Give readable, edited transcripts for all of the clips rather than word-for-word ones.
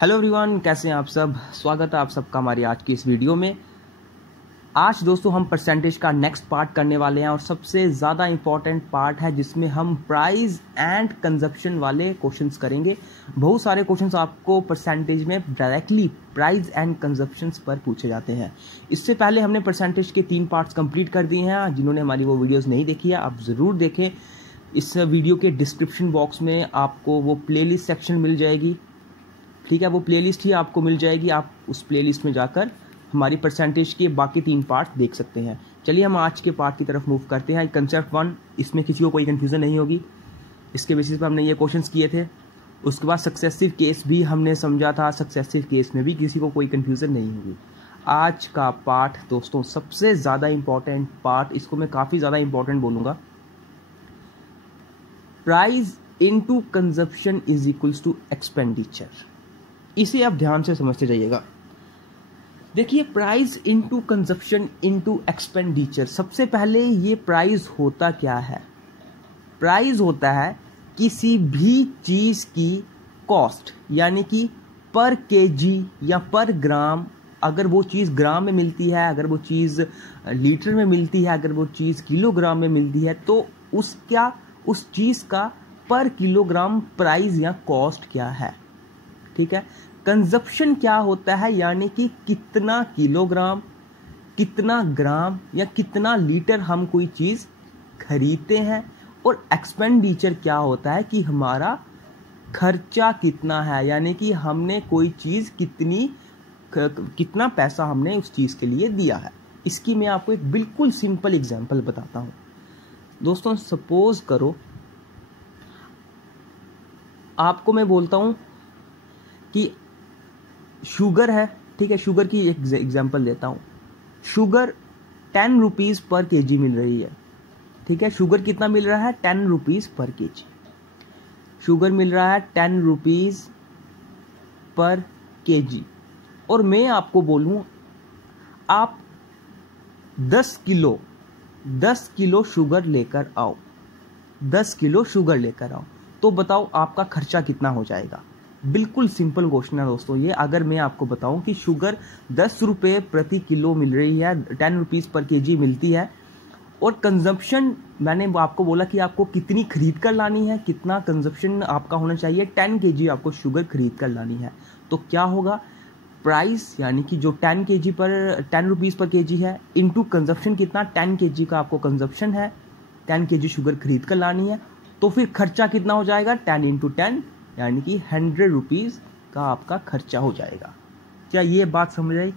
Hello everyone, कैसे हैं आप सब। स्वागत है आप सबका हमारी आज की इस वीडियो में। आज दोस्तों हम परसेंटेज का नेक्स्ट पार्ट करने वाले हैं और सबसे ज़्यादा इम्पॉर्टेंट पार्ट है जिसमें हम प्राइस एंड कंजप्शन वाले क्वेश्चंस करेंगे। बहुत सारे क्वेश्चंस आपको परसेंटेज में डायरेक्टली प्राइस एंड कंजप्शंस पर पूछे जाते हैं। इससे पहले हमने परसेंटेज के 3 पार्ट्स कंप्लीट कर दिए हैं। जिन्होंने हमारी वो वीडियोज़ नहीं देखी है आप ज़रूर देखें। इस वीडियो के डिस्क्रिप्शन बॉक्स में आपको वो प्लेलिस्ट सेक्शन मिल जाएगी, ठीक है। वो प्लेलिस्ट ही आपको मिल जाएगी, आप उस प्लेलिस्ट में जाकर हमारी परसेंटेज के बाकी 3 पार्ट देख सकते हैं। चलिए हम आज के पार्ट की तरफ मूव करते हैं। कंसेप्ट 1, इसमें किसी को कोई कन्फ्यूज़न नहीं होगी। इसके बेसिस पर हमने ये क्वेश्चंस किए थे। उसके बाद सक्सेसिव केस भी हमने समझा था, सक्सेसिव केस में भी किसी को कोई कन्फ्यूज़न नहीं होगी। आज का पार्ट दोस्तों सबसे ज़्यादा इम्पॉर्टेंट पार्ट, इसको मैं काफ़ी ज़्यादा इम्पॉर्टेंट बोलूँगा। Price into consumption is equals to expenditure. इसे आप ध्यान से समझते जाइएगा। देखिए, price into consumption into expenditure. सबसे पहले ये प्राइस होता क्या है? प्राइस होता है किसी भी चीज़ की कॉस्ट, यानी कि पर केजी या पर ग्राम। अगर वो चीज़ ग्राम में मिलती है, अगर वो चीज़ लीटर में मिलती है, अगर वो चीज़ किलोग्राम में मिलती है, तो उस चीज़ का पर किलोग्राम प्राइस या कॉस्ट क्या है, ठीक है। कंजप्शन क्या होता है, यानी कि कितना किलोग्राम, कितना ग्राम या कितना लीटर हम कोई चीज़ खरीदते हैं। और एक्सपेंडिचर क्या होता है कि हमारा खर्चा कितना है, यानी कि हमने कोई चीज़ कितना पैसा हमने उस चीज़ के लिए दिया है। इसकी मैं आपको एक बिल्कुल सिंपल एग्जांपल बताता हूँ। दोस्तों, सपोज करो आपको मैं बोलता हूँ कि शुगर है, ठीक है। शुगर की एक एग्जांपल देता हूँ। शुगर 10 रुपीज़ पर केजी मिल रही है, ठीक है। शुगर कितना मिल रहा है? 10 रुपीज़ पर केजी। शुगर मिल रहा है 10 रुपीज़ पर केजी। और मैं आपको बोलूँ आप 10 किलो शुगर लेकर आओ, 10 किलो शुगर लेकर आओ, तो बताओ आपका खर्चा कितना हो जाएगा। बिल्कुल सिंपल क्वेश्चन है दोस्तों ये। अगर मैं आपको बताऊं कि शुगर 10 रुपये प्रति किलो मिल रही है, 10 रुपीज़ पर केजी मिलती है, और कंजप्शन मैंने आपको बोला कि आपको कितनी खरीद कर लानी है, कितना कंजप्शन आपका होना चाहिए, 10 केजी आपको शुगर खरीद कर लानी है, तो क्या होगा? प्राइस यानी कि जो 10 रुपीज़ पर केजी है इनटू कंजप्शन कितना, 10 केजी का आपको कंजप्शन है, 10 केजी शुगर खरीद कर लानी है, तो फिर खर्चा कितना हो जाएगा? 10 इंटू 10 यानी कि 100 रुपीज़ का आपका खर्चा हो जाएगा। क्या ये बात समझ आई?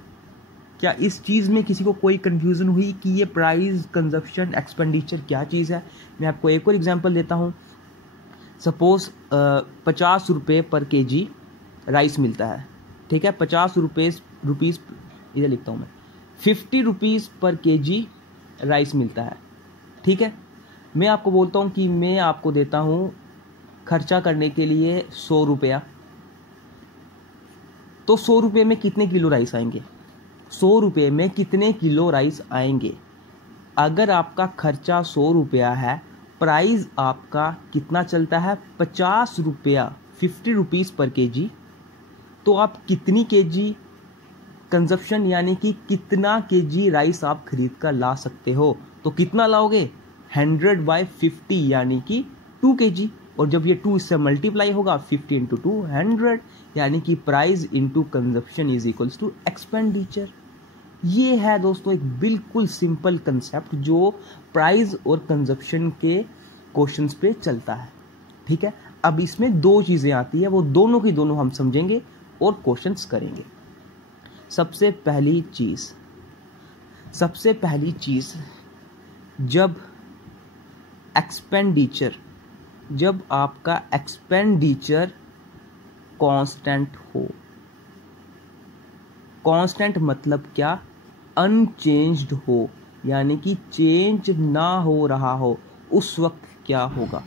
क्या इस चीज़ में किसी को कोई कन्फ्यूज़न हुई कि ये प्राइस, कंजप्शन, एक्सपेंडिचर क्या चीज़ है? मैं आपको एक और एग्जांपल देता हूँ। सपोज 50 रुपये पर केजी राइस मिलता है, ठीक है। 50 रुपीज़ इधर लिखता हूँ मैं, 50 रुपीज़ पर केजी राइस मिलता है, ठीक है। मैं आपको बोलता हूँ कि मैं आपको देता हूँ खर्चा करने के लिए 100 रुपया, तो 100 रुपये में कितने किलो राइस आएंगे? 100 रुपये में कितने किलो राइस आएंगे? अगर आपका खर्चा 100 रुपया है, प्राइस आपका कितना चलता है? 50 रुपया, 50 रुपीज़ पर केजी, तो आप कितनी केजी कंजप्शन यानी कि कितना केजी राइस आप खरीद कर ला सकते हो? तो कितना लाओगे? 100/50 यानी कि 2 केजी। और जब ये 2 इससे मल्टीप्लाई होगा, 50 इंटू 2 100, यानी कि price into consumption is equals to expenditure. ये है दोस्तों एक बिल्कुल सिंपल कंसेप्ट जो प्राइस और कंजप्शन के क्वेश्चंस पे चलता है, ठीक है। अब इसमें 2 चीज़ें आती है, वो दोनों की दोनों हम समझेंगे और क्वेश्चंस करेंगे। सबसे पहली चीज़, जब आपका एक्सपेंडिचर कांस्टेंट हो। कांस्टेंट मतलब क्या? अनचेंज्ड हो, यानी कि चेंज ना हो रहा हो। उस वक्त क्या होगा?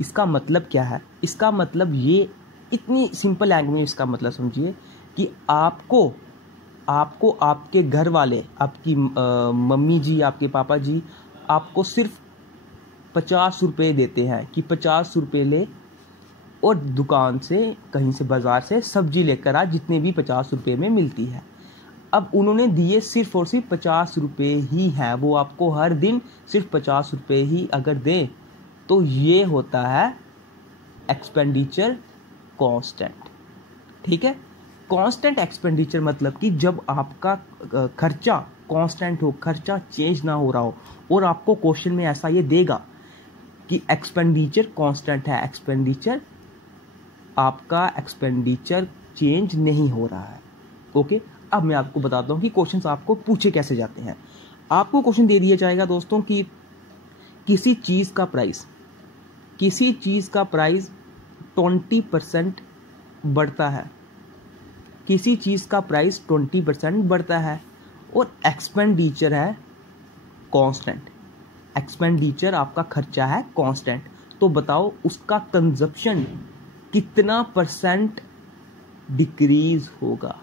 इसका मतलब क्या है? इसका मतलब ये, इतनी सिंपल लैंग्वेज में इसका मतलब समझिए कि आपको आपके घर वाले, आपकी मम्मी जी, आपके पापा जी आपको सिर्फ 50 रुपये देते हैं कि 50 रुपये ले और दुकान से कहीं से बाज़ार से सब्जी लेकर आ जितने भी 50 रुपये में मिलती है। अब उन्होंने दिए सिर्फ और सिर्फ 50 रुपये ही हैं, वो आपको हर दिन सिर्फ 50 रुपये ही अगर दें तो ये होता है एक्सपेंडिचर कांस्टेंट। ठीक है, कांस्टेंट एक्सपेंडिचर मतलब कि जब आपका खर्चा कांस्टेंट हो, खर्चा चेंज ना हो रहा हो, और आपको क्वेश्चन में ऐसा ये देगा कि एक्सपेंडिचर कांस्टेंट है, एक्सपेंडिचर आपका एक्सपेंडिचर चेंज नहीं हो रहा है। ओके, अब मैं आपको बताता हूँ कि क्वेश्चंस आपको पूछे कैसे जाते हैं। आपको क्वेश्चन दे दिया जाएगा दोस्तों कि किसी चीज़ का प्राइस 20% बढ़ता है, किसी चीज़ का प्राइस 20% बढ़ता है और एक्सपेंडिचर है कांस्टेंट, एक्सपेंडिचर आपका खर्चा है कांस्टेंट, तो बताओ उसका कंजप्शन कितना परसेंट डिक्रीज होगा,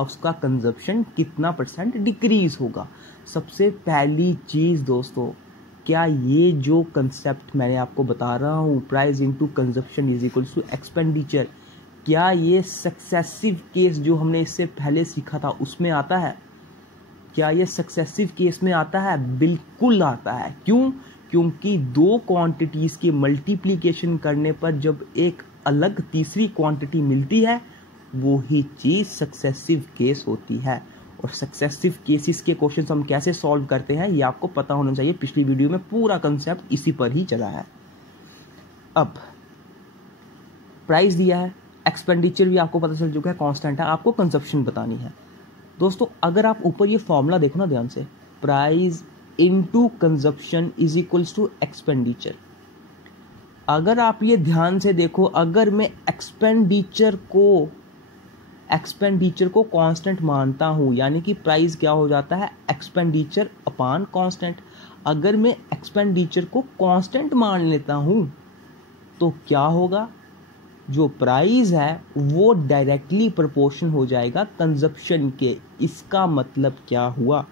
उसका कंजप्शन कितना परसेंट डिक्रीज होगा। सबसे पहली चीज़ दोस्तों, क्या ये जो कंसेप्ट मैंने आपको बता रहा हूँ price into consumption is equals to expenditure, क्या ये सक्सेसिव केस जो हमने इससे पहले सीखा था उसमें आता है? क्या ये सक्सेसिव केस में आता है? बिल्कुल आता है। क्यों? क्योंकि दो क्वांटिटीज़ की मल्टीप्लिकेशन करने पर जब एक अलग तीसरी क्वांटिटी मिलती है वो ही चीज़ सक्सेसिव केस होती है। और सक्सेसिव केसेस के क्वेश्चंस हम कैसे सॉल्व करते हैं ये आपको पता होना चाहिए। पिछली वीडियो में पूरा कंसेप्ट इसी पर ही चला है। अब प्राइस दिया है, एक्सपेंडिचर भी आपको पता चल चुका है कांस्टेंट है, आपको कंजप्शन बतानी है। दोस्तों अगर आप ऊपर ये फॉर्मूला देखो ना ध्यान से, price into consumption is equals to expenditure, अगर आप ये ध्यान से देखो, अगर मैं एक्सपेंडिचर को कांस्टेंट मानता हूँ यानी कि प्राइस क्या हो जाता है एक्सपेंडिचर अपॉन कांस्टेंट। अगर मैं एक्सपेंडिचर को कांस्टेंट मान लेता हूँ तो क्या होगा, जो प्राइस है वो डायरेक्टली प्रोपोर्शन हो जाएगा कंजप्शन के। इसका मतलब क्या हुआ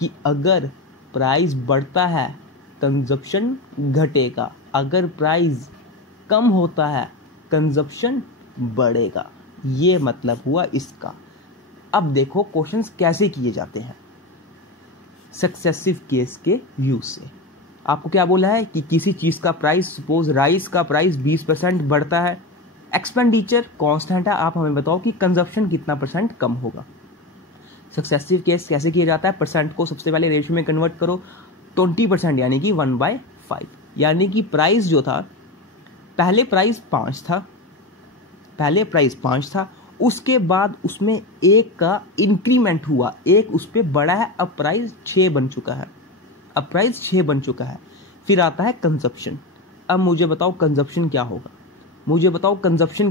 कि अगर प्राइस बढ़ता है कंजप्शन घटेगा, अगर प्राइस कम होता है कंजप्शन बढ़ेगा। ये मतलब हुआ इसका। अब देखो क्वेश्चंस कैसे किए जाते हैं सक्सेसिव केस के यूज से। आपको क्या बोला है कि किसी चीज़ का प्राइस, सपोज राइस का प्राइस 20% बढ़ता है, एक्सपेंडिचर कांस्टेंट है, आप हमें बताओ कि कंजप्शन कितना परसेंट कम होगा। सक्सेसिव केस कैसे किया जाता है, परसेंट को सबसे पहले रेशियो में कन्वर्ट करो, 20% यानी कि 1/5, यानी कि प्राइस जो था पहले प्राइस 5 था, उसके बाद उसमें 1 का इंक्रीमेंट हुआ, 1 उस पर बढ़ा है, अब प्राइस 6 बन चुका है, फिर आता है कंजप्शन। अब मुझे बताओ कंजप्शन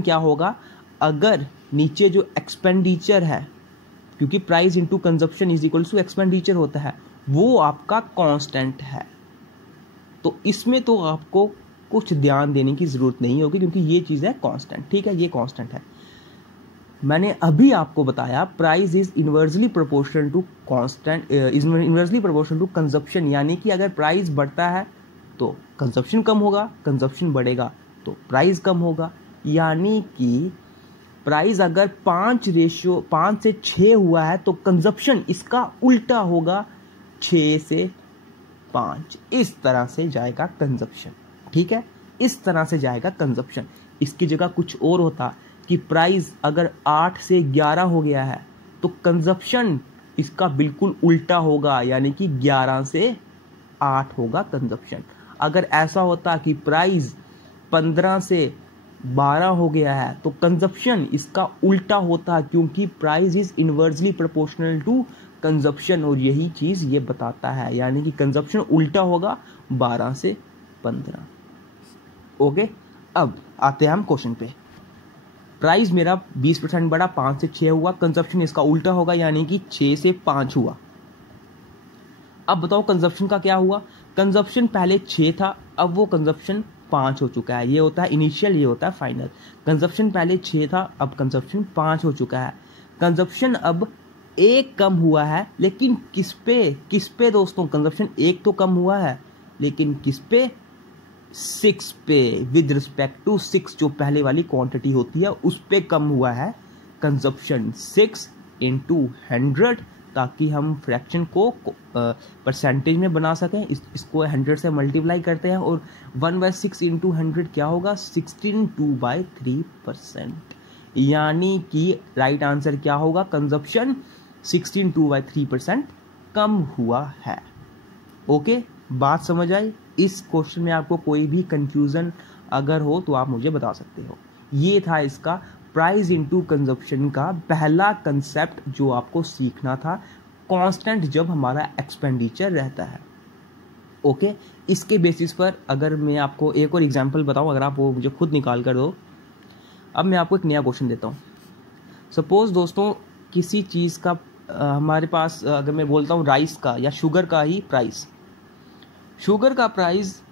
क्या होगा, अगर नीचे जो एक्सपेंडिचर है, क्योंकि price into consumption is equal to expenditure होता है, वो आपका कांस्टेंट है, तो इसमें तो आपको कुछ ध्यान देने की जरूरत नहीं होगी क्योंकि ये चीज़ है कांस्टेंट। ठीक है, ये कांस्टेंट है। मैंने अभी आपको बताया price is inversely proportional to consumption, यानी कि अगर प्राइस बढ़ता है तो कंजप्शन कम होगा, कंजप्शन बढ़ेगा तो प्राइस कम होगा। यानी कि प्राइस अगर 5 से 6 हुआ है तो कंजप्शन इसका उल्टा होगा, 6 से 5, इस तरह से जाएगा कंजप्शन। ठीक है, इस तरह से जाएगा कंजप्शन। इसकी जगह कुछ और होता कि प्राइस अगर 8 से 11 हो गया है तो कंजप्शन इसका बिल्कुल उल्टा होगा, यानी कि 11 से 8 होगा कंजप्शन। अगर ऐसा होता कि प्राइस 15 से 12 हो गया है तो कंजप्शन इसका उल्टा होता, क्योंकि price is inversely proportional to consumption, और यही चीज़ ये बताता है, यानी कि कंजप्शन उल्टा होगा 12 से 15। ओके, अब आते हैं हम क्वेश्चन पे। प्राइस मेरा 20% बढ़ा, 5 से 6 हुआ, कंजप्शन इसका उल्टा होगा यानी कि 6 से 5 हुआ। अब बताओ कंजप्शन का क्या हुआ, कंजप्शन पहले 6 था, अब वो कंजप्शन 5 हो चुका है। ये होता है इनिशियल, ये होता है फाइनल। कंजप्शन पहले 6 था, अब कंजप्शन 5 हो चुका है। कंजप्शन अब 1 कम हुआ है, लेकिन किस पे दोस्तों, कंजप्शन 1 तो कम हुआ है लेकिन किस पे, 6 पे, विद रिस्पेक्ट टू 6 जो पहले वाली क्वांटिटी होती है उस पे कम हुआ है कंजप्शन 6 इंटू 100, ताकि हम फ्रैक्शन को परसेंटेज में बना सकें। इसको 100 से मल्टीप्लाई करते हैं और 1/6 इंटू 100 क्या होगा 16/3%, यानी कि राइट आंसर क्या होगा, कंजप्शन 16/3% कम हुआ है। ओके, बात समझ आई। इस क्वेश्चन में आपको कोई भी कंफ्यूजन अगर हो तो आप मुझे बता सकते हो। ये था इसका प्राइस इनटू कंजप्शन का पहला कंसेप्ट जो आपको सीखना था, कांस्टेंट जब हमारा एक्सपेंडिचर रहता है। ओके, इसके बेसिस पर अगर मैं आपको एक और एग्जांपल बताऊं, अगर आप वो मुझे खुद निकाल कर दो। अब मैं आपको एक नया क्वेश्चन देता हूं। सपोज दोस्तों किसी चीज़ का हमारे पास अगर मैं बोलता हूं राइस का या शुगर का ही प्राइस, शुगर का प्राइस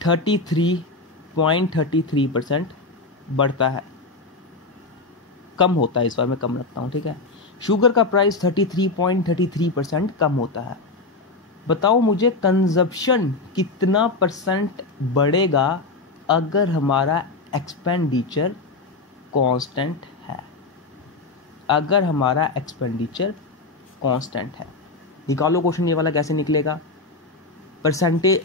33.33% बढ़ता है, कम होता है, इस बार मैं कम रखता हूँ, ठीक है। शुगर का प्राइस 33.33% कम होता है। बताओ मुझे कंजप्शन कितना परसेंट बढ़ेगा अगर हमारा एक्सपेंडिचर कांस्टेंट है, अगर हमारा एक्सपेंडिचर कांस्टेंट है। निकालो क्वेश्चन, ये वाला कैसे निकलेगा। परसेंटेज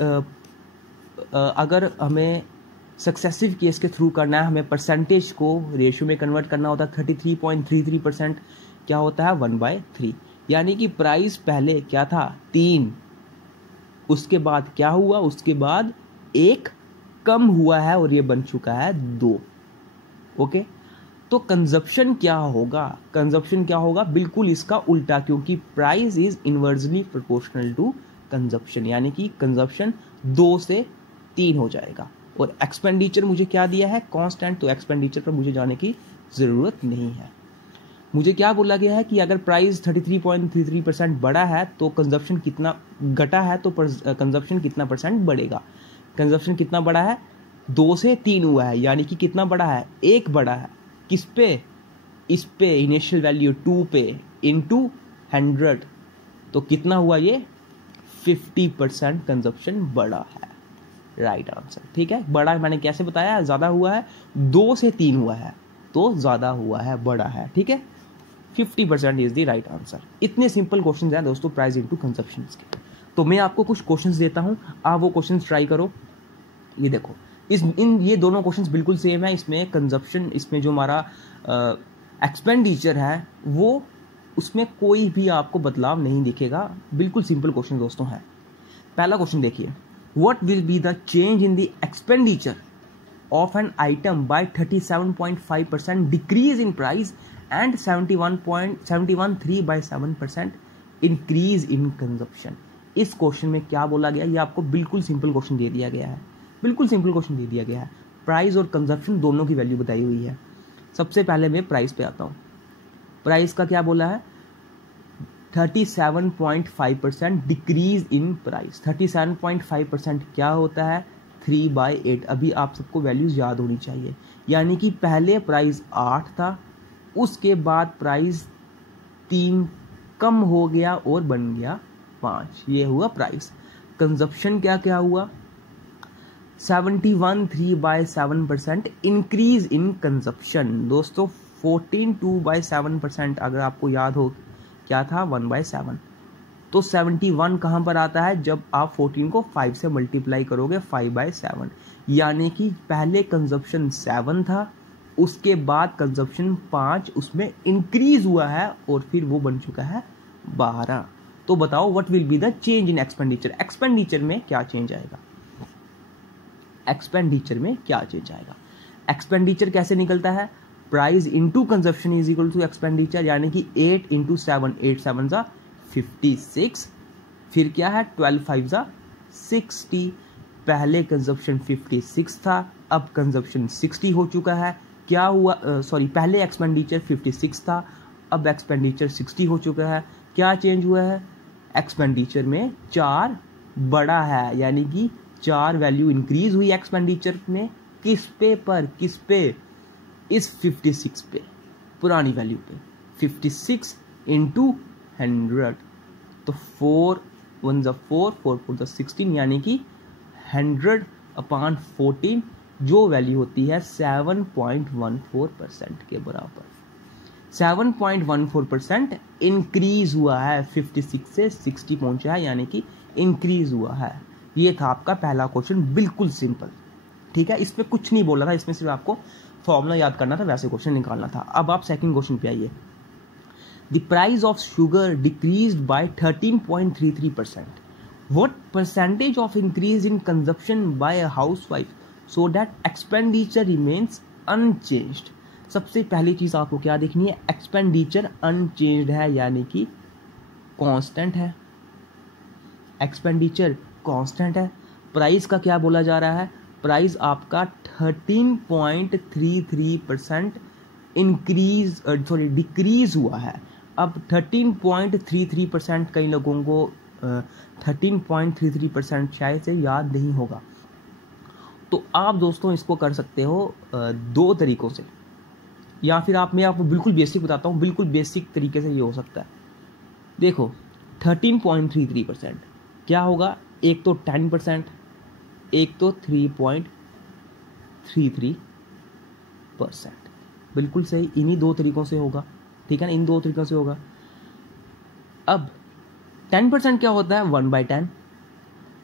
अगर हमें सक्सेसिव केस के थ्रू करना है, हमें परसेंटेज को रेशियो में कन्वर्ट करना होता है। 33.33% क्या होता है 1/3, यानी कि प्राइस पहले क्या था 3, उसके बाद क्या हुआ, उसके बाद 1 कम हुआ है और ये बन चुका है 2। ओके, तो कंजप्शन क्या होगा, कंजप्शन क्या होगा, बिल्कुल इसका उल्टा, क्योंकि price is inversely proportional to consumption, यानी कि कंजप्शन 2 से 3 हो जाएगा। और एक्सपेंडिचर मुझे क्या दिया है कांस्टेंट, तो एक्सपेंडिचर पर मुझे जाने की ज़रूरत नहीं है। मुझे क्या बोला गया है कि अगर प्राइस 33.33% बढ़ा है तो कंजप्शन कितना घटा है, तो कंजप्शन कितना परसेंट बढ़ेगा। कंजप्शन कितना बढ़ा है 2 से 3 हुआ है, यानी कि कितना बढ़ा है 1 बढ़ा है। किस पे, इस पे इनिशियल वैल्यू 2 पे इंटू 100, तो कितना हुआ ये 50% कंजप्शन बढ़ा है, राइट आंसर। ठीक है, बड़ा मैंने कैसे बताया, ज़्यादा हुआ है 2 से 3 हुआ है तो ज़्यादा हुआ है, बड़ा है, ठीक है। 50% इज द राइट आंसर। इतने सिंपल क्वेश्चन हैं दोस्तों प्राइस इनटू कंजप्शन के। तो मैं आपको कुछ क्वेश्चंस देता हूं, आप वो क्वेश्चंस ट्राई करो। ये देखो, ये दोनों क्वेश्चंस बिल्कुल सेम है। इसमें कंजप्शन, इसमें जो हमारा एक्सपेंडिचर है वो, उसमें कोई भी आपको बदलाव नहीं दिखेगा। बिल्कुल सिंपल क्वेश्चन दोस्तों है। पहला क्वेश्चन देखिए, what will be the change in the expenditure of an item by 37.5% decrease in price and 71.713% increase in consumption। इस क्वेश्चन में क्या बोला गया, ये आपको बिल्कुल सिंपल क्वेश्चन दे दिया गया है, बिल्कुल सिंपल क्वेश्चन दे दिया गया है। प्राइस और कंजप्शन दोनों की वैल्यू बताई हुई है। सबसे पहले मैं प्राइस पे आता हूँ। प्राइस का क्या बोला है 37.5% डिक्रीज इन प्राइस। 37.5% क्या होता है 3/8। अभी आप सबको वैल्यूज याद होनी चाहिए, यानी कि पहले प्राइस 8 था, उसके बाद प्राइस 3 कम हो गया और बन गया 5, ये हुआ प्राइस। कंजप्शन क्या क्या हुआ 71.3/7% इंक्रीज इन कंजप्शन। दोस्तों 14.2/7% अगर आपको याद हो क्या था 1/7, तो 71 कहाँ पर आता है जब आप 14 को 5 से मल्टीप्लाई करोगे 5/7, यानी कि पहले कंजप्शन 7 था, उसके बाद कंजप्शन 5 उसमें इंक्रीज हुआ है और फिर वो बन चुका है 12। तो बताओ what will be the change in expenditure. Expenditure में क्या चेंज आएगा, एक्सपेंडिचर में क्या चेंज आएगा। एक्सपेंडिचर कैसे निकलता है, price into consumption is equal to expenditure, यानी कि 8 × 7, 8 7 जा 56, फिर क्या है 12 5 जा 60। पहले कंजप्शन 56 था, अब कंजप्शन 60 हो चुका है। क्या हुआ, पहले एक्सपेंडिचर 56 था, अब एक्सपेंडिचर 60 हो चुका है। क्या चेंज हुआ है, एक्सपेंडिचर में 4 बड़ा है, यानी कि 4 वैल्यू इंक्रीज हुई एक्सपेंडिचर में। किस पे पर, किस पे, इस 56 पे, पुरानी वैल्यू पे। 56 × 100, तो 4 1 4 4 4 16, यानी कि 100 अपॉन 14, जो वैल्यू होती है 7.14% के बराबर। 7.14% इंक्रीज हुआ है, 56 से 60 पहुंचा है, यानी कि इंक्रीज हुआ है। ये था आपका पहला क्वेश्चन, बिल्कुल सिंपल। ठीक है, इसमें कुछ नहीं बोला था, इसमें सिर्फ आपको फॉर्मूला याद करना था, वैसे क्वेश्चन निकालना था। अब आप सेकंड क्वेश्चन पे आइए। The price of sugar decreased bye 13.33%. What percentage of increase in consumption by a housewife so that expenditure remains unchanged? सबसे पहली चीज आपको क्या देखनी है, एक्सपेंडिचर अनचेंज्ड है, यानी कि कांस्टेंट है। एक्सपेंडिचर कांस्टेंट है। प्राइस का क्या बोला जा रहा है, प्राइस आपका 13.33% इंक्रीज डिक्रीज हुआ है। अब 13.33% कई लोगों को 13.33% शायद से याद नहीं होगा, तो आप दोस्तों इसको कर सकते हो दो तरीकों से, या फिर मैं आपको बिल्कुल बेसिक बताता हूँ। बिल्कुल बेसिक तरीके से ये हो सकता है। देखो 13.33% क्या होगा, एक तो 10%, एक तो 3.33%। बिल्कुल सही, इन्हीं दो तरीकों से होगा। ठीक है ना, इन दो तरीकों से होगा। अब 10% क्या होता है, 1/10।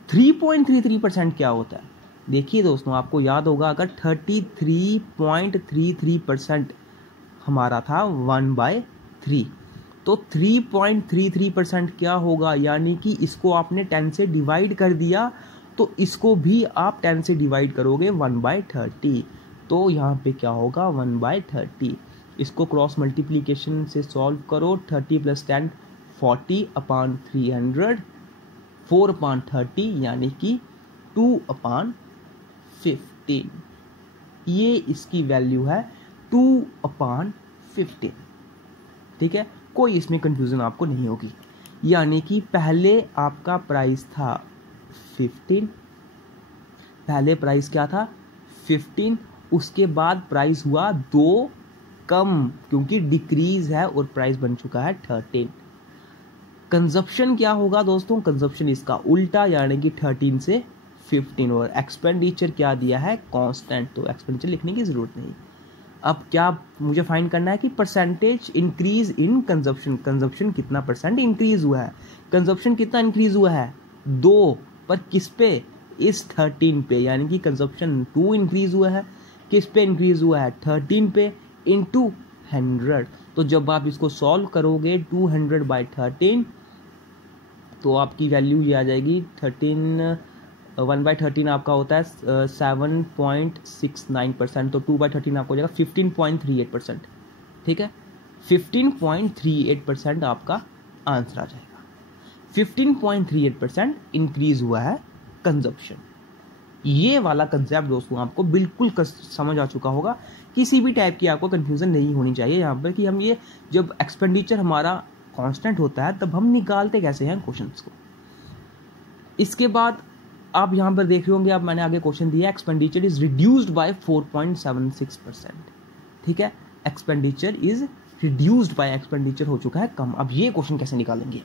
3.33% क्या होता है, देखिए दोस्तों आपको याद होगा, अगर 33.33% हमारा था 1/3, तो 3.33% क्या होगा, यानी कि इसको आपने 10 से डिवाइड कर दिया, तो इसको भी आप 10 से डिवाइड करोगे 1/30, तो यहाँ पे क्या होगा 1/30। इसको क्रॉस मल्टीप्लीकेशन से सॉल्व करो, 30 + 10 40/300, 4/30 यानी कि 2/15। ये इसकी वैल्यू है 2/15। ठीक है, कोई इसमें कंफ्यूजन आपको नहीं होगी। यानी कि पहले आपका प्राइस था 15, पहले प्राइस क्या था 15, उसके बाद प्राइस हुआ 2 कम, क्योंकि डिक्रीज है और प्राइस बन चुका है 13। कंजप्शन क्या होगा दोस्तों, कंजप्शन इसका उल्टा, यानी कि 13 से 15, और एक्सपेंडिचर क्या दिया है कांस्टेंट, तो एक्सपेंडिचर लिखने की जरूरत नहीं। अब क्या मुझे फाइंड करना है कि percentage increase in consumption, consumption कितना परसेंट इंक्रीज हुआ है। कंजप्शन कितना इंक्रीज हुआ है 2, पर किस पे, इस 13 पे, यानी कि कंजप्शन 2 इंक्रीज हुआ है, किस पे इंक्रीज हुआ है 13 पे, इंटू 100। तो जब आप इसको सॉल्व करोगे 200/13, तो आपकी वैल्यू ये आ जाएगी 1/13 आपका होता है 7.69%, तो 2/13 आपको हो जाएगा 15.38%। ठीक है, 15.38% आपका आंसर आ जाएगा। 15.38% इंक्रीज हुआ है कंजप्शन। ये वाला कंसेप्ट दोस्तों आपको बिल्कुल समझ आ चुका होगा, किसी भी टाइप की आपको कंफ्यूजन नहीं होनी चाहिए यहाँ पर, कि हम ये जब एक्सपेंडिचर हमारा कांस्टेंट होता है तब हम निकालते कैसे हैं क्वेश्चंस को। इसके बाद आप यहाँ पर देख रहे होंगे, अब मैंने आगे क्वेश्चन दिया, एक्सपेंडिचर इज रिड्यूस्ड बाय 4.76%। ठीक है, expenditure is reduced by, expenditure हो चुका है कम। अब ये क्वेश्चन कैसे निकालेंगे,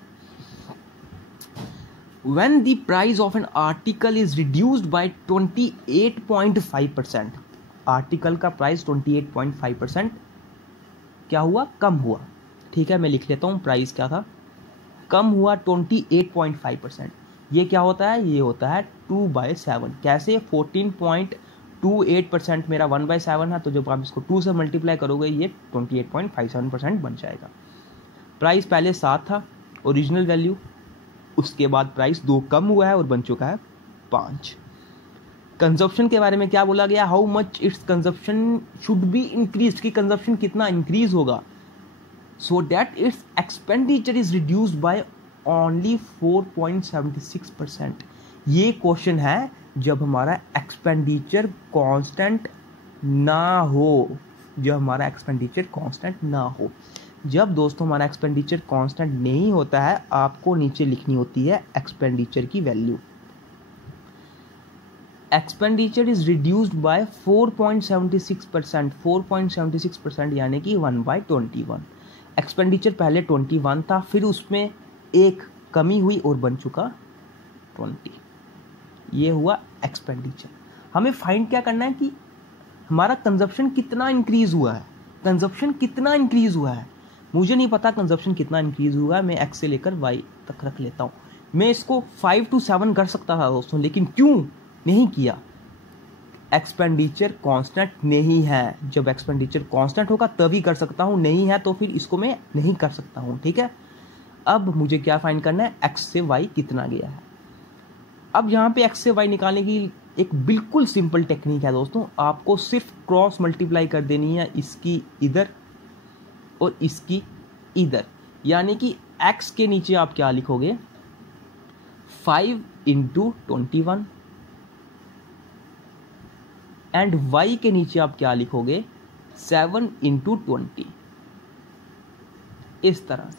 when the price of an article is reduced by 28.5%, article का प्राइस 28.5% क्या हुआ, कम हुआ। ठीक है, मैं लिख लेता हूं, प्राइस क्या था, कम हुआ 28.5%। ये क्या होता है, ये होता है 2/7। कैसे, 14.28% मेरा 1/7 है, तो जब आप इसको 2 से मल्टीप्लाई करोगे ये 28.57% बन जाएगा। प्राइस पहले 7 था ओरिजिनल वैल्यू, उसके बाद प्राइस 2 कम हुआ है और बन चुका है 5। कंजप्शन के बारे में क्या बोला गया, how much it's consumption should be increase, की कंजप्शन कितना इंक्रीज होगा, so that it's expenditure is reduced by only 4.76%। ये क्वेश्चन है जब हमारा एक्सपेंडिचर कांस्टेंट ना हो, जब हमारा एक्सपेंडिचर कांस्टेंट ना हो। जब दोस्तों हमारा एक्सपेंडिचर कांस्टेंट नहीं होता है, आपको नीचे लिखनी होती है एक्सपेंडिचर की value. Expenditure is reduced by 4.76%, 4.76% यानी कि 1/21। एक्सपेंडिचर पहले 21 था, फिर उसमें एक कमी हुई और बन चुका 20। ये हुआ एक्सपेंडिचर। हमें फाइंड क्या करना है कि हमारा कंजप्शन कितना इंक्रीज हुआ है, कंजप्शन कितना इंक्रीज हुआ है। मुझे नहीं पता कंजप्शन कितना इंक्रीज हुआ है, मैं एक्स से लेकर वाई तक रख लेता हूँ। मैं इसको 5 to 7 कर सकता था दोस्तों, लेकिन क्यों नहीं किया? एक्सपेंडिचर कांस्टेंट नहीं है। जब एक्सपेंडिचर कांस्टेंट होगा तभी कर सकता हूँ, नहीं है तो फिर इसको मैं नहीं कर सकता हूँ। ठीक है, अब मुझे क्या फाइंड करना है, एक्स से वाई कितना गया है। अब यहाँ पे एक्स से वाई निकालने की एक बिल्कुल सिंपल टेक्निक है दोस्तों, आपको सिर्फ क्रॉस मल्टीप्लाई कर देनी है, इसकी इधर और इसकी इधर, यानी कि एक्स के नीचे आप क्या लिखोगे, 5 into 21 एंड y के नीचे आप क्या लिखोगे, 7 into 20। इस तरह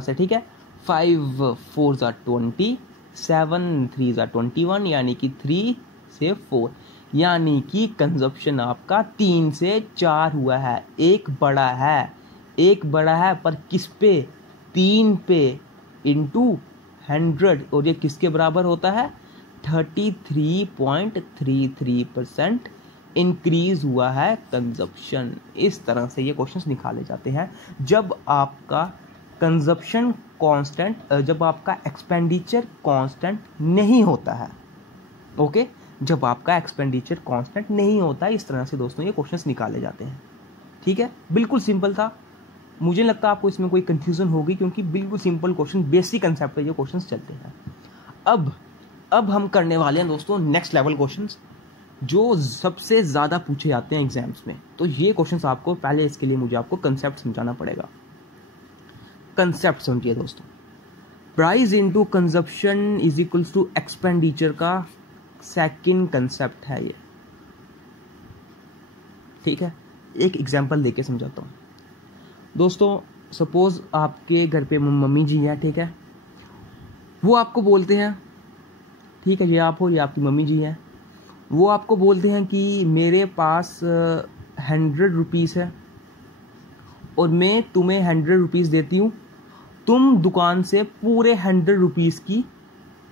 से ठीक है। 5 4 20, 7 3 21, यानी कि 3 से 4, यानी कि कंजप्शन आपका 3 से 4 हुआ है। एक बड़ा है पर किस पे, 3 पे इंटू 100, और ये किसके बराबर होता है, 33.33% इंक्रीज हुआ है कंजप्शन। इस तरह से ये क्वेश्चंस निकाले जाते हैं जब आपका कंजप्शन कांस्टेंट, जब आपका एक्सपेंडिचर कांस्टेंट नहीं होता है। ओके, जब आपका एक्सपेंडिचर कांस्टेंट नहीं होता है, इस तरह से दोस्तों ये क्वेश्चंस निकाले जाते हैं। ठीक है, बिल्कुल सिंपल था। मुझे लगता है आपको इसमें कोई कंफ्यूजन होगी, क्योंकि बिल्कुल सिंपल क्वेश्चन, बेसिक कंसेप्ट पे ये क्वेश्चंस चलते हैं। अब हम करने वाले हैं दोस्तों नेक्स्ट लेवल क्वेश्चंस, जो सबसे ज़्यादा पूछे जाते हैं एग्जाम्स में। तो ये क्वेश्चंस आपको पहले, इसके लिए मुझे आपको कंसेप्ट समझाना पड़ेगा। कंसेप्ट समझिए दोस्तों, price into consumption is equals to expenditure का सेकंड कंसेप्ट है ये। ठीक है, एक एग्जांपल देके समझाता हूँ दोस्तों। सपोज आपके घर पे मम्मी जी हैं, ठीक है, वो आपको बोलते हैं, ठीक है, ये आप हो, ये आपकी मम्मी जी हैं, वो आपको बोलते हैं कि मेरे पास 100 रुपीज़ है और मैं तुम्हें 100 रुपीज़ देती हूँ, तुम दुकान से पूरे 100 रुपीज़ की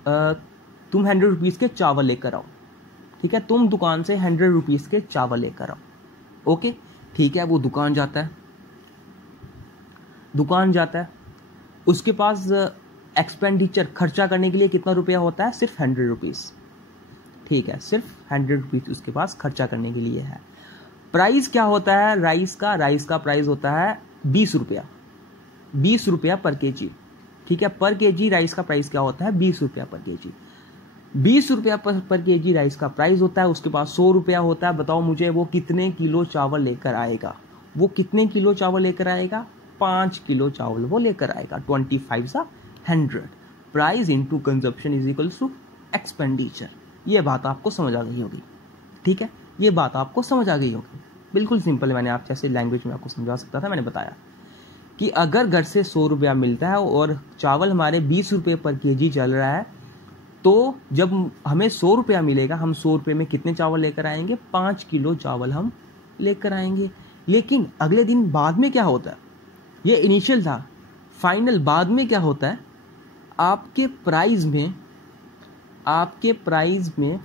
तुम 100 रुपीज़ के चावल लेकर आओ। ठीक है, तुम दुकान से 100 रुपीज़ के चावल लेकर आओ। ओके, ठीक है, वो दुकान जाता है, उसके पास एक्सपेंडिचर खर्चा करने के लिए कितना रुपया होता है, सिर्फ 100 रुपीज़। ठीक है, सिर्फ 100 रुपीज़ उसके पास खर्चा करने के लिए है। प्राइस क्या होता है राइस का प्राइस होता है 20 रुपया, 20 रुपया पर केजी। ठीक है, पर केजी राइस का प्राइस क्या होता है, 20 रुपया पर केजी। 20 रुपया पर केजी राइस का प्राइस होता है, उसके पास 100 रुपया होता है। बताओ मुझे वो कितने किलो चावल लेकर आएगा, 5 किलो चावल वो लेकर आएगा। 25 सा 100, price into consumption is equals to expenditure. ये बात आपको समझ आ गई होगी। ठीक है, ये बात आपको समझ आ गई होगी, बिल्कुल सिंपल है। मैंने आप जैसे लैंग्वेज में आपको समझा सकता था, मैंने बताया कि अगर घर से 100 रुपया मिलता है और चावल हमारे 20 रुपये पर केजी चल रहा है, तो जब हमें 100 रुपया मिलेगा, हम 100 रुपये में कितने चावल लेकर आएंगे, 5 किलो चावल हम लेकर आएंगे। लेकिन अगले दिन बाद में क्या होता है, ये इनिशियल था, फाइनल बाद में क्या होता है, आपके प्राइस में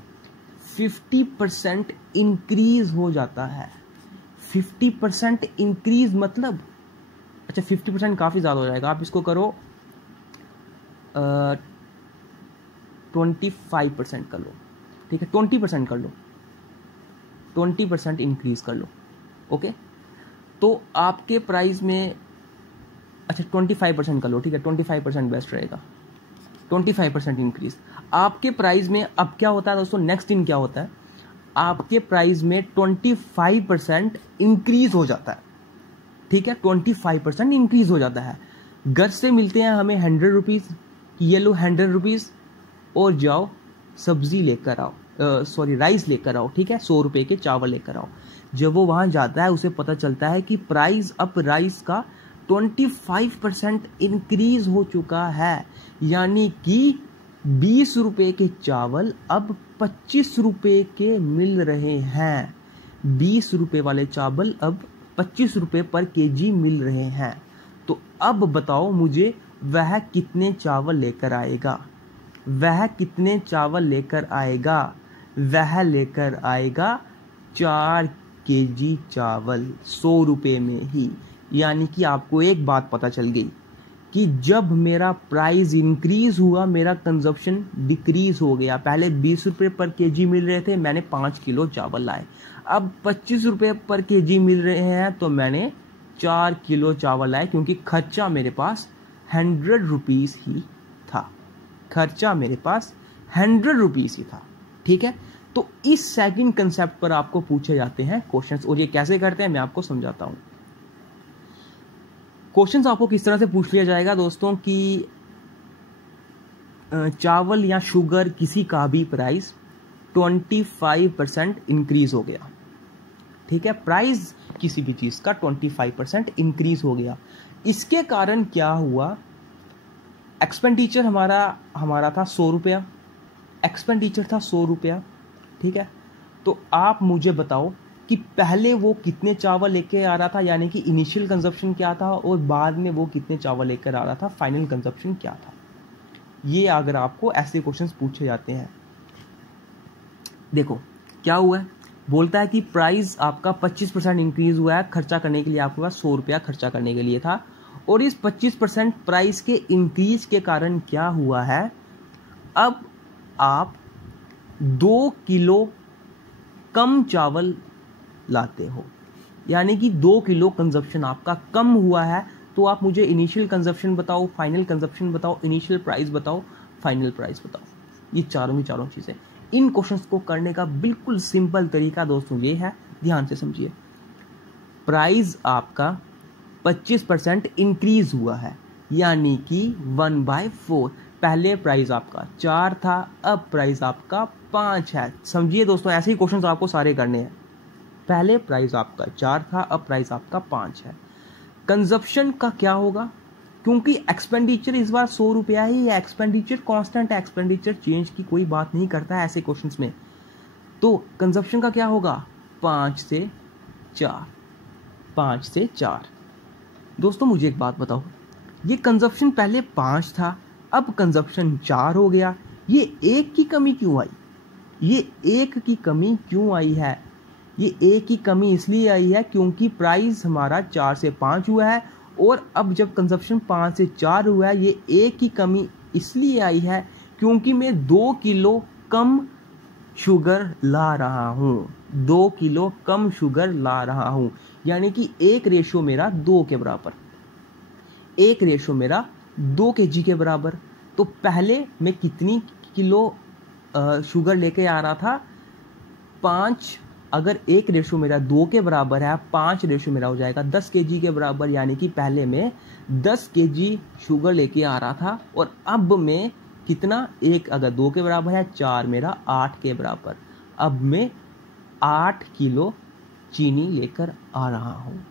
50% इंक्रीज हो जाता है। 50% इंक्रीज मतलब, अच्छा 50% काफ़ी ज़्यादा हो जाएगा, आप इसको करो 25% कर लो। ठीक है, 20% कर लो, 20% इंक्रीज कर लो। ओके, तो आपके प्राइस में, अच्छा 25% कर लो, ठीक है, 25% बेस्ट रहेगा। 25% इंक्रीज आपके प्राइस में। अब क्या होता है दोस्तों, नेक्स्ट दिन क्या होता है, आपके प्राइस में 25% इंक्रीज हो जाता है। ठीक है, 25% इंक्रीज हो जाता है। घर से मिलते हैं हमें 100 रुपीज़, ये लो 100 रुपीज़ और जाओ सब्जी लेकर आओ, राइस लेकर आओ। ठीक है, 100 रुपये के चावल लेकर आओ। जब वो वहाँ जाता है, उसे पता चलता है कि प्राइस अब राइस का 25% इंक्रीज हो चुका है, यानी कि 20 रुपये के चावल अब 25 रुपये के मिल रहे हैं। 20 रुपये वाले चावल अब 25 रुपये पर केजी मिल रहे हैं। तो अब बताओ मुझे, वह कितने चावल लेकर आएगा, वह लेकर आएगा 4 केजी चावल 100 रुपये में ही। यानी कि आपको एक बात पता चल गई कि जब मेरा प्राइस इंक्रीज हुआ मेरा कंजप्शन डिक्रीज हो गया। पहले 20 रुपये पर केजी मिल रहे थे, मैंने 5 किलो चावल लाए। अब 25 रुपये पर केजी मिल रहे हैं तो मैंने 4 किलो चावल लाए, क्योंकि खर्चा मेरे पास 100 रुपीज़ ही था। खर्चा मेरे पास 100 रुपीज़ ही था। ठीक है, तो इस सेकंड कंसेप्ट पर आपको पूछे जाते हैं क्वेश्चंस, और ये कैसे करते हैं मैं आपको समझाता हूं। क्वेश्चंस आपको किस तरह से पूछ लिया जाएगा दोस्तों कि चावल या शुगर किसी का भी प्राइस 25% इंक्रीज हो गया। ठीक है, प्राइस किसी भी चीज का 25% इंक्रीज हो गया। इसके कारण क्या हुआ, एक्सपेंडिचर हमारा था 100 रुपया, एक्सपेंडिचर था 100 रुपया। ठीक है, तो आप मुझे बताओ कि पहले वो कितने चावल लेके आ रहा था, यानी कि इनिशियल कंजप्शन क्या था, और बाद में वो कितने चावल लेकर आ रहा था, फाइनल कंजप्शन क्या था। ये अगर आपको ऐसे क्वेश्चंस पूछे जाते हैं। देखो क्या हुआ है, बोलता है कि प्राइस आपका 25% इंक्रीज हुआ है, खर्चा करने के लिए आपके पास 100 रुपया खर्चा करने के लिए था, और इस 25% प्राइस के इंक्रीज के कारण क्या हुआ है, अब आप 2 किलो कम चावल लाते हो, यानी कि 2 किलो कंजप्शन आपका कम हुआ है। तो आप मुझे इनिशियल कंजप्शन बताओ, फाइनल कंजप्शन बताओ, इनिशियल प्राइस बताओ, फाइनल प्राइस बताओ। ये चारों की चारों चीज़ें। इन क्वेश्चंस को करने का बिल्कुल सिंपल तरीका दोस्तों ये है, ध्यान से समझिए। प्राइस आपका 25% इंक्रीज हुआ है, यानी कि 1/4। पहले प्राइस आपका 4 था, अब प्राइस आपका 5 है। समझिए दोस्तों, ऐसे ही क्वेश्चंस आपको सारे करने हैं। पहले प्राइस आपका 4 था, अब प्राइस आपका 5 है। कंजप्शन का क्या होगा, क्योंकि एक्सपेंडिचर इस बार 100 रुपया ही है, एक्सपेंडिचर कांस्टेंट है, एक्सपेंडिचर चेंज की कोई बात नहीं करता है ऐसे क्वेश्चंस में। तो कंजप्शन का क्या होगा, 5 से 4, 5 से 4। दोस्तों मुझे एक बात बताओ, ये कंजप्शन पहले 5 था, अब कंजप्शन 4 हो गया, ये 1 की कमी क्यों आई? ये 1 की कमी क्यों आई है? ये 1 की कमी इसलिए आई है क्योंकि प्राइस हमारा 4 से 5 हुआ है, और अब जब कंजप्शन 5 से 4 हुआ है, ये 1 की कमी इसलिए आई है क्योंकि मैं 2 किलो कम शुगर ला रहा हूँ, 2 किलो कम शुगर ला रहा हूँ। यानी कि 1 रेशो मेरा 2 के बराबर, 1 रेशो मेरा 2 kg के बराबर। तो पहले मैं कितनी किलो शुगर लेके आ रहा था, 5। अगर 1 रेशो मेरा 2 के बराबर है, 5 रेशो मेरा हो जाएगा 10 kg के बराबर। यानी कि पहले मैं 10 kg शुगर लेके आ रहा था, और अब मैं कितना, 1 अगर 2 के बराबर है, 4 मेरा 8 के बराबर। अब मैं 8 किलो चीनी लेकर आ रहा हूँ।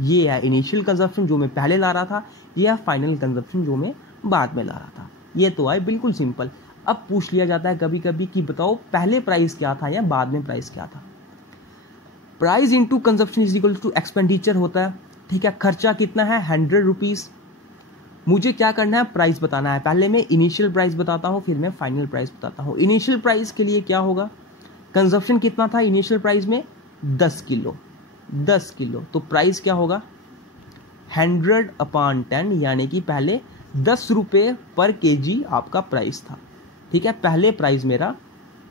ये है इनिशियल कंजप्शन जो मैं पहले ला रहा था, यह फाइनल कंजप्शन जो मैं बाद में ला रहा था। ये तो है बिल्कुल सिंपल। अब पूछ लिया जाता है कभी कभी कि बताओ पहले प्राइस क्या था या बाद में प्राइस क्या था। Price into consumption is equal to expenditure होता है। ठीक है, खर्चा कितना है, 100 रुपीज़। मुझे क्या करना है, प्राइस बताना है। पहले मैं इनिशियल प्राइस बताता हूँ, फिर मैं फाइनल प्राइस बताता हूँ। इनिशियल प्राइस के लिए क्या होगा, कंजप्शन कितना था इनिशियल प्राइस में, 10 किलो, 10 किलो। तो प्राइस क्या होगा, 100/10, यानी कि पहले 10 रुपये पर केजी आपका प्राइस था। ठीक है, पहले प्राइस मेरा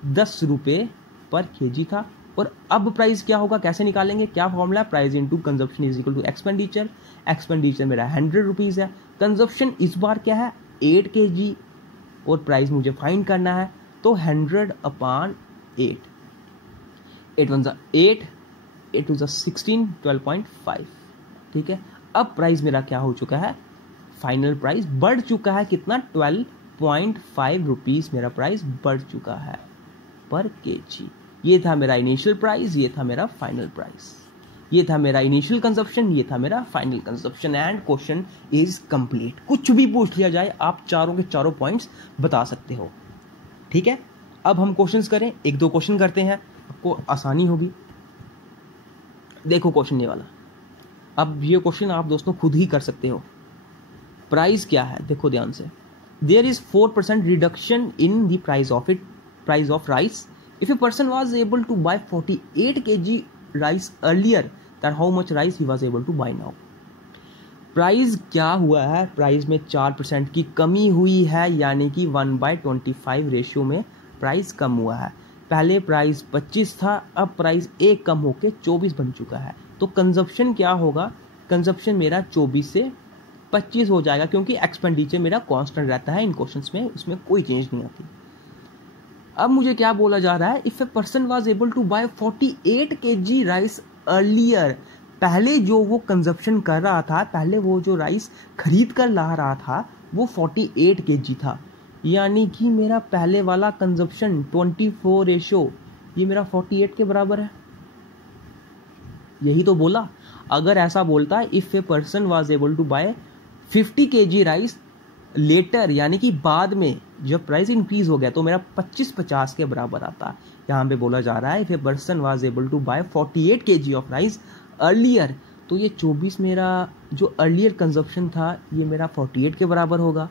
10 रुपये पर केजी था, और अब प्राइस क्या होगा, कैसे निकालेंगे, क्या फॉर्मूला है, price into consumption is equal to expenditure. Expenditure मेरा 100 रुपीज़ है, कंजप्शन इस बार क्या है 8 kg, और प्राइस मुझे फाइंड करना है। तो 100/8, 8 1 8, 8 2 16, 12.5। ठीक है, अब प्राइस मेरा क्या हो चुका है, फाइनल प्राइस बढ़ चुका है कितना, 12.5 रुपीज़ मेरा प्राइस बढ़ चुका है पर केजी। ये था मेरा इनिशियल प्राइस, ये था मेरा फाइनल प्राइस, ये था मेरा इनिशियल कंजप्शन, ये था मेरा final consumption, and question is complete. कुछ भी पूछ लिया जाए आप चारों के चारों पॉइंट्स बता सकते हो। ठीक है, अब हम क्वेश्चंस करें, 1-2 क्वेश्चन करते हैं, आपको आसानी होगी। देखो क्वेश्चन ये वाला, अब ये क्वेश्चन आप दोस्तों खुद ही कर सकते हो। प्राइस क्या है, देखो ध्यान से, there is 4% reduction in the price of rice if a person was able to buy 48 kg rice earlier that how much rice he was able to buy now. Price क्या हुआ है, प्राइस में 4% की कमी हुई है, यानी कि 1/25 रेशियो में प्राइस कम हुआ है। पहले प्राइस 25 था, अब प्राइस 1 कम होकर 24 बन चुका है। तो कंजप्शन क्या होगा, कंजप्शन मेरा 24 से 25 हो जाएगा, क्योंकि एक्सपेंडिचर मेरा कांस्टेंट रहता है इन क्वेश्चंस में, उसमें कोई चेंज नहीं आती। अब मुझे क्या बोला जा रहा है, if a person was able to buy 48 kg rice earlier, पहले जो वो कंजप्शन कर रहा था, पहले वो जो राइस खरीद कर ला रहा था वो 48 kg था, यानी कि मेरा पहले वाला कंजप्शन 24 रेशो ये मेरा 48 के बराबर है। यही तो बोला। अगर ऐसा बोलता है if a person was able to buy 50 kg rice later, यानी कि बाद में जब प्राइस इंक्रीज हो गया तो मेरा 25-50 के बराबर आता। यहाँ पे बोला जा रहा है if a person was able to buy 48 kg of rice earlier, तो ये 24 मेरा जो अर्लियर कंजप्शन था ये मेरा 48 के बराबर होगा।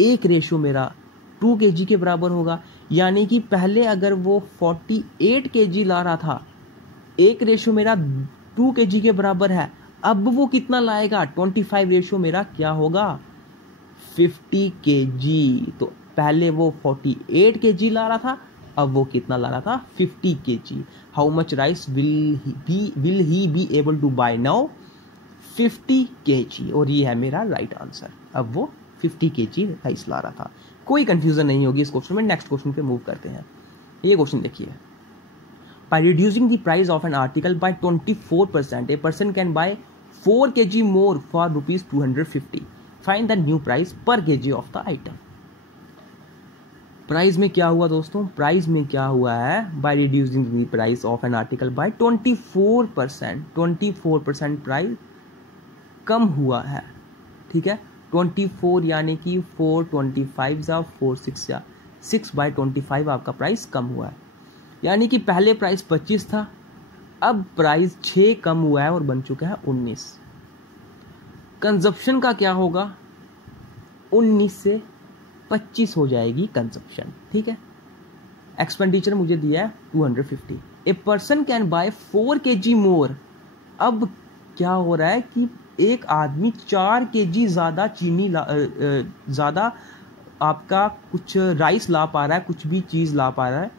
एक रेशो मेरा 2 kg के बराबर होगा, यानी कि पहले अगर वो 48 kg ला रहा था, एक रेशो मेरा 2 kg के बराबर है, अब वो कितना लाएगा, 25 रेशो मेरा क्या होगा, 50 kg। तो पहले वो 48 kg ला रहा था, अब वो कितना ला रहा था, 50 kg। How much rice will he be able to buy now, 50 kg, और ये है मेरा राइट आंसर। अब वो 50 kg राइस ला रहा था। कोई कंफ्यूजन नहीं होगी इस क्वेश्चन में। नेक्स्ट क्वेश्चन पे मूव करते हैं। ये क्वेश्चन देखिए, by reducing the price of an article by 24%, a person can buy 4 kg more for rupees 250. Find the new price per kg of the item. Price में क्या हुआ दोस्तों, प्राइस में क्या हुआ है, by reducing the price of an article by 24%, 24% price कम हुआ है। ठीक है, 24 यानी कि 425 या 46 या 6/25 आपका प्राइस कम हुआ है, यानी कि पहले प्राइस 25 था, अब प्राइस 6 कम हुआ है और बन चुका है 19। कंजप्शन का क्या होगा, 19 से 25 हो जाएगी कंजप्शन। ठीक है, एक्सपेंडिचर मुझे दिया है 250। A person can buy 4 kg मोर। अब क्या हो रहा है कि एक आदमी 4 kg ज़्यादा चीनी ज़्यादा आपका कुछ राइस ला पा रहा है, कुछ भी चीज़ ला पा रहा है,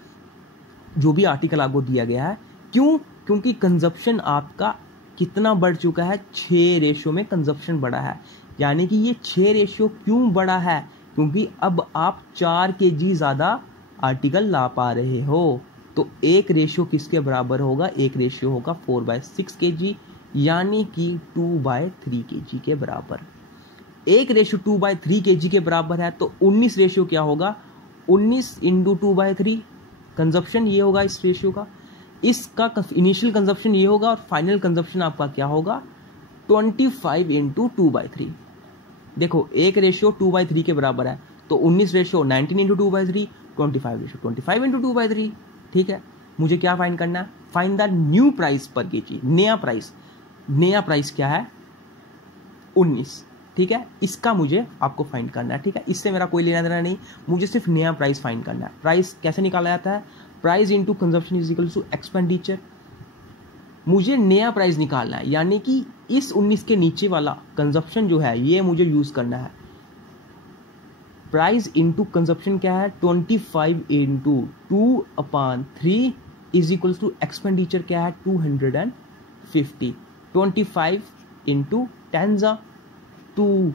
जो भी आर्टिकल आपको दिया गया है। क्यों, क्योंकि कंजप्शन आपका कितना बढ़ चुका है, 6 रेशो में कंजप्शन बढ़ा है। यानी कि ये 6 रेशो क्यों बढ़ा है, क्योंकि अब आप 4 kg ज़्यादा आर्टिकल ला पा रहे हो। तो एक रेशो किसके बराबर होगा, एक रेशो होगा 4/6 kg, यानी कि 2/3 kg के बराबर। एक रेशो 2/3 kg के बराबर है, तो 19 रेशो क्या होगा, 19 × 2/3 कंजप्शन ये होगा इस रेशियो का, इसका इनिशियल कंजप्शन ये होगा, और फाइनल कंजप्शन आपका क्या होगा, 25 × 2/3। देखो एक रेशियो 2/3 के बराबर है, तो 19 रेशियो 19 × 2/3, 25 रेशियो 25 × 2/3। ठीक है, मुझे क्या फाइंड करना है, फाइंड द न्यू प्राइस पर केजी। नया प्राइस क्या है, 19। ठीक है, इसका मुझे आपको फाइंड करना है। ठीक है, इससे मेरा कोई लेना देना नहीं, मुझे सिर्फ नया प्राइस फाइंड करना है। प्राइस कैसे निकाला जाता है, price into consumption is equal to expenditure. मुझे नया प्राइस निकालना है, यानी कि इस 19 के नीचे वाला कंजप्शन जो है ये मुझे यूज करना है। प्राइस इंटू कंजप्शन क्या है, 25 × 2/3 इज इक्वल टू एक्सपेंडिचर क्या है, 250। 25 × 10 2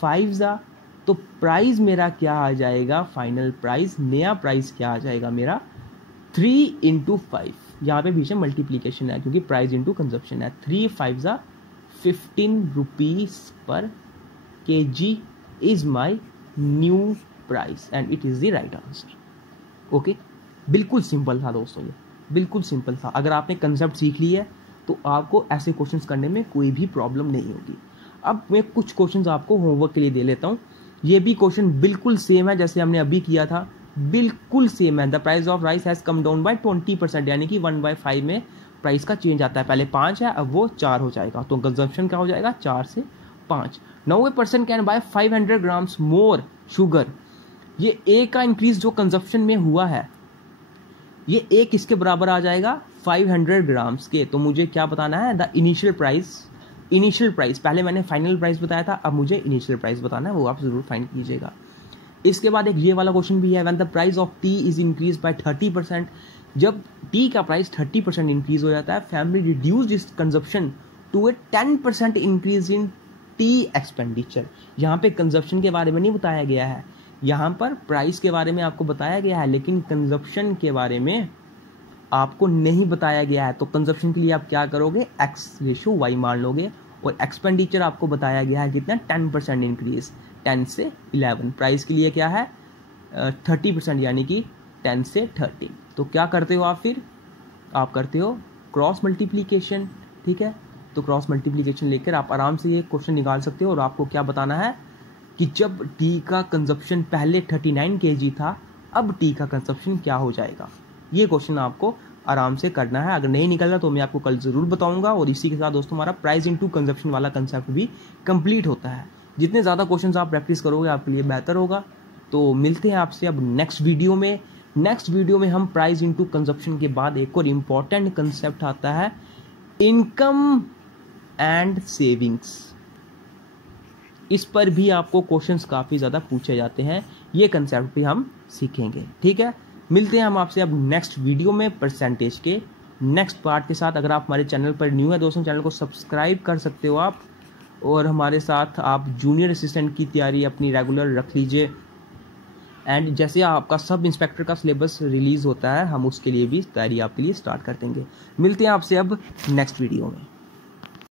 5 तो प्राइस मेरा क्या आ जाएगा, फाइनल प्राइस, नया प्राइस क्या आ जाएगा मेरा, 3 × 5। यहाँ पे पीछे मल्टीप्लीकेशन है क्योंकि प्राइस इंटू कंजप्शन है। 3 5 15 rupees per kg is my new price and it is the right answer. Okay, बिल्कुल सिंपल था दोस्तों, ये बिल्कुल सिंपल था। अगर आपने कंसेप्ट सीख ली है तो आपको ऐसे क्वेश्चंस करने में कोई भी प्रॉब्लम नहीं होगी। अब मैं कुछ क्वेश्चंस आपको होमवर्क के लिए दे लेता हूँ। ये भी क्वेश्चन बिल्कुल सेम है जैसे हमने अभी किया था, बिल्कुल सेम है। The price of rice has come down by 20%, यानी कि 1/5 में प्राइस का चेंज आता है। पहले 5 है, अब वो 4 हो जाएगा, तो कंजम्पशन क्या हो जाएगा, 4 से 5। Now a person can buy 500 grams more sugar. ये ए का इंक्रीज जो कंजप्शन में हुआ है, ये एक इसके बराबर आ जाएगा 500 ग्राम्स के। तो मुझे क्या बताना है, द इनिशियल प्राइस। पहले मैंने फाइनल प्राइस बताया था, अब मुझे इनिशियल प्राइस बताना है, वो आप जरूर फाइंड कीजिएगा। इसके बाद एक ये वाला क्वेश्चन भी है, when the price of T is increase by 30%, जब टी का प्राइस 30% इंक्रीज हो जाता है, family reduced its consumption to a 10% increase in the expenditure. यहाँ पे कंजप्शन के बारे में नहीं बताया गया है, यहाँ पर प्राइस के बारे में आपको बताया गया है, लेकिन कंजप्शन के बारे में आपको नहीं बताया गया है। तो कंजप्शन के लिए आप क्या करोगे, x/y मान लोगे, और एक्सपेंडिचर आपको बताया गया है कितना, 10% इंक्रीज, 10 से 11। प्राइस के लिए क्या है 30%, यानी कि 10 से 30। तो क्या करते हो आप, फिर आप करते हो क्रॉस मल्टीप्लीकेशन, ठीक है। तो क्रॉस मल्टीप्लीकेशन लेकर आप आराम से ये क्वेश्चन निकाल सकते हो। और आपको क्या बताना है कि जब टी का कंजप्शन पहले 39 kg था, अब टी का कंजप्शन क्या हो जाएगा। ये क्वेश्चन आपको आराम से करना है। अगर नहीं निकल रहा तो मैं आपको कल ज़रूर बताऊंगा। और इसी के साथ दोस्तों हमारा प्राइस इनटू कंजप्शन वाला कंसेप्ट भी कंप्लीट होता है। जितने ज़्यादा क्वेश्चंस आप प्रैक्टिस करोगे आपके लिए बेहतर होगा। तो मिलते हैं आपसे अब नेक्स्ट वीडियो में। नेक्स्ट वीडियो में हम प्राइस इनटू कंजप्शन के बाद एक और इम्पॉर्टेंट कंसेप्ट आता है, इनकम एंड सेविंग्स। इस पर भी आपको क्वेश्चंस काफ़ी ज़्यादा पूछे जाते हैं, ये कंसेप्ट भी हम सीखेंगे, ठीक है। मिलते हैं हम आपसे अब नेक्स्ट वीडियो में परसेंटेज के नेक्स्ट पार्ट के साथ। अगर आप हमारे चैनल पर न्यू है दोस्तों, चैनल को सब्सक्राइब कर सकते हो आप, और हमारे साथ आप जूनियर असिस्टेंट की तैयारी अपनी रेगुलर रख लीजिए। एंड जैसे आपका सब इंस्पेक्टर का सिलेबस रिलीज़ होता है, हम उसके लिए भी तैयारी आपके लिए स्टार्ट कर देंगे। मिलते हैं आपसे अब नेक्स्ट वीडियो में।